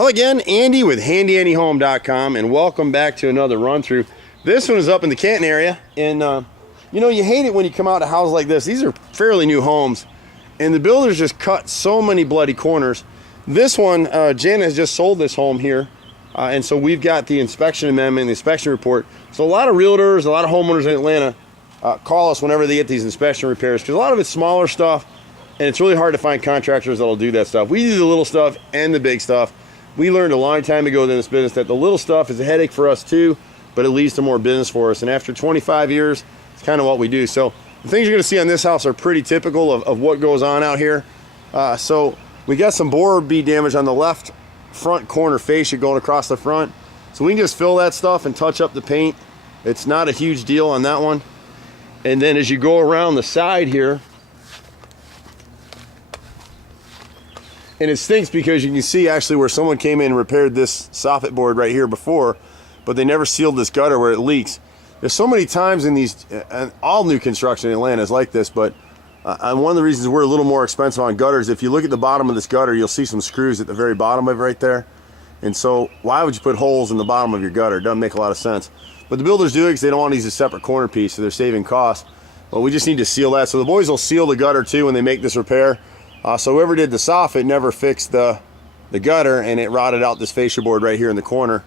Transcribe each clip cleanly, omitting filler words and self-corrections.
Hello again, Andy with HandyANDYHome.com, and welcome back to another run through. This one is up in the Canton area, and you know, you hate it when you come out to houses like this. These are fairly new homes, and the builders just cut so many bloody corners. This one, Jen has just sold this home here, and so we've got the inspection amendment, the inspection report. So a lot of realtors, a lot of homeowners in Atlanta call us whenever they get these inspection repairs, because a lot of it's smaller stuff, and it's really hard to find contractors that'll do that stuff. We do the little stuff and the big stuff. We learned a long time ago in this business that the little stuff is a headache for us too, but it leads to more business for us. And after 25 years, it's kind of what we do. So the things you're gonna see on this house are pretty typical of what goes on out here. So we got some borer bead damage on the left front corner fascia going across the front. So we can just fill that stuff and touch up the paint. It's not a huge deal on that one. And then as you go around the side here, and it stinks because you can see actually where someone came in and repaired this soffit board right here before, but they never sealed this gutter where it leaks. There's so many times in these, all new construction in Atlanta is like this, but one of the reasons we're a little more expensive on gutters, if you look at the bottom of this gutter, you'll see some screws at the very bottom of it right there. And so why would you put holes in the bottom of your gutter? It doesn't make a lot of sense. But the builders do it because they don't want to use a separate corner piece, so they're saving costs. But we just need to seal that. So the boys will seal the gutter too when they make this repair. So whoever did the soffit never fixed the gutter, and it rotted out this fascia board right here in the corner.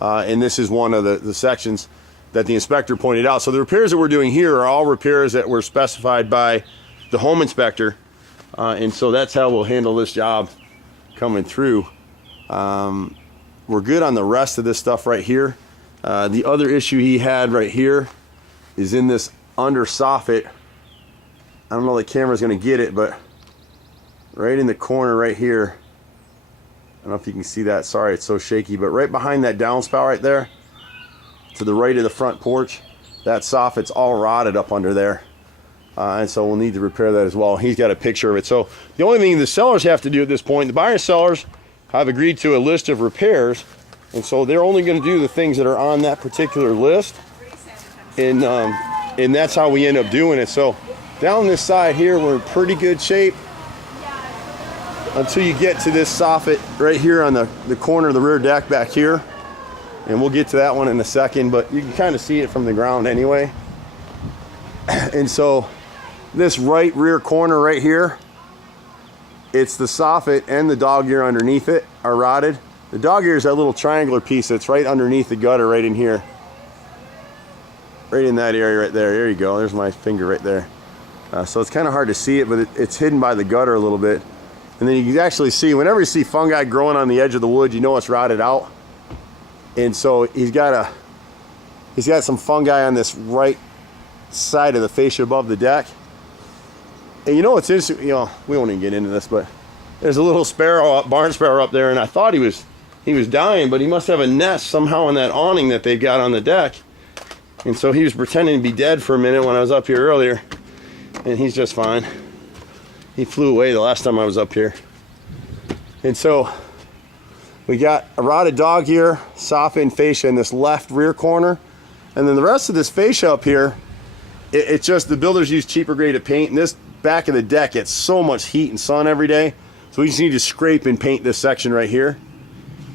And this is one of the sections that the inspector pointed out. So the repairs that we're doing here are all repairs that were specified by the home inspector. And so that's how we'll handle this job coming through. We're good on the rest of this stuff right here. The other issue he had right here is in this under soffit. I don't know if the camera's gonna get it, but right in the corner right here, I don't know if you can see that, sorry it's so shaky, but right behind that downspout right there, to the right of the front porch, that soffit's all rotted up under there. And so we'll need to repair that as well. He's got a picture of it. So the only thing the sellers have to do at this point, the buyer sellers have agreed to a list of repairs, and so they're only going to do the things that are on that particular list, and that's how we end up doing it. So down this side here, we're in pretty good shape until you get to this soffit right here on the corner of the rear deck back here, and we'll get to that one in a second, but you can kind of see it from the ground anyway. And so this right rear corner right here, it's the soffit and the dog ear underneath it are rotted. The dog ear is that little triangular piece that's right underneath the gutter right in here, right in that area right there. There you go, there's my finger right there. So it's kind of hard to see it, but it's hidden by the gutter a little bit. And then you can actually see, whenever you see fungi growing on the edge of the wood, you know it's rotted out. And so he's got some fungi on this right side of the fascia above the deck. And you know what's interesting, you know, we won't even get into this, but there's a little sparrow, barn sparrow up there, and I thought he was dying, but he must have a nest somehow on that awning that they've got on the deck. And so he was pretending to be dead for a minute when I was up here earlier, and he's just fine. He flew away the last time I was up here. And so we got a rotted dog ear, soffit and fascia in this left rear corner. And then the rest of this fascia up here, it's just the builders use cheaper graded paint, and this back of the deck gets so much heat and sun every day. So we just need to scrape and paint this section right here.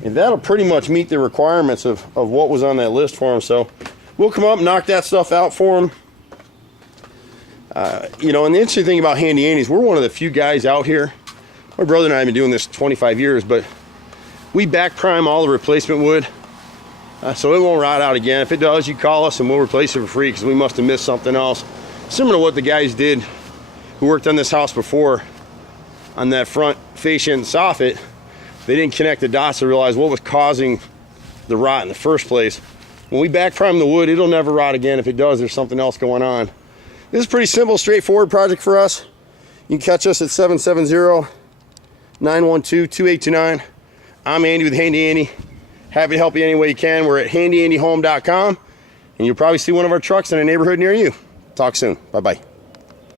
And that'll pretty much meet the requirements of what was on that list for them. So we'll come up and knock that stuff out for them. You know, and the interesting thing about Handy Andy is we're one of the few guys out here. My brother and I have been doing this 25 years, but we back prime all the replacement wood, so it won't rot out again. If it does, you call us and we'll replace it for free, because we must have missed something else. Similar to what the guys did who worked on this house before on that front fascia and soffit. They didn't connect the dots to realize what was causing the rot in the first place. When we back prime the wood, it'll never rot again. If it does, there's something else going on. This is a pretty simple, straightforward project for us. You can catch us at 770-912-2829. I'm Andy with Handy Andy. Happy to help you any way you can. We're at HandyANDYHome.com, and you'll probably see one of our trucks in a neighborhood near you. Talk soon. Bye-bye.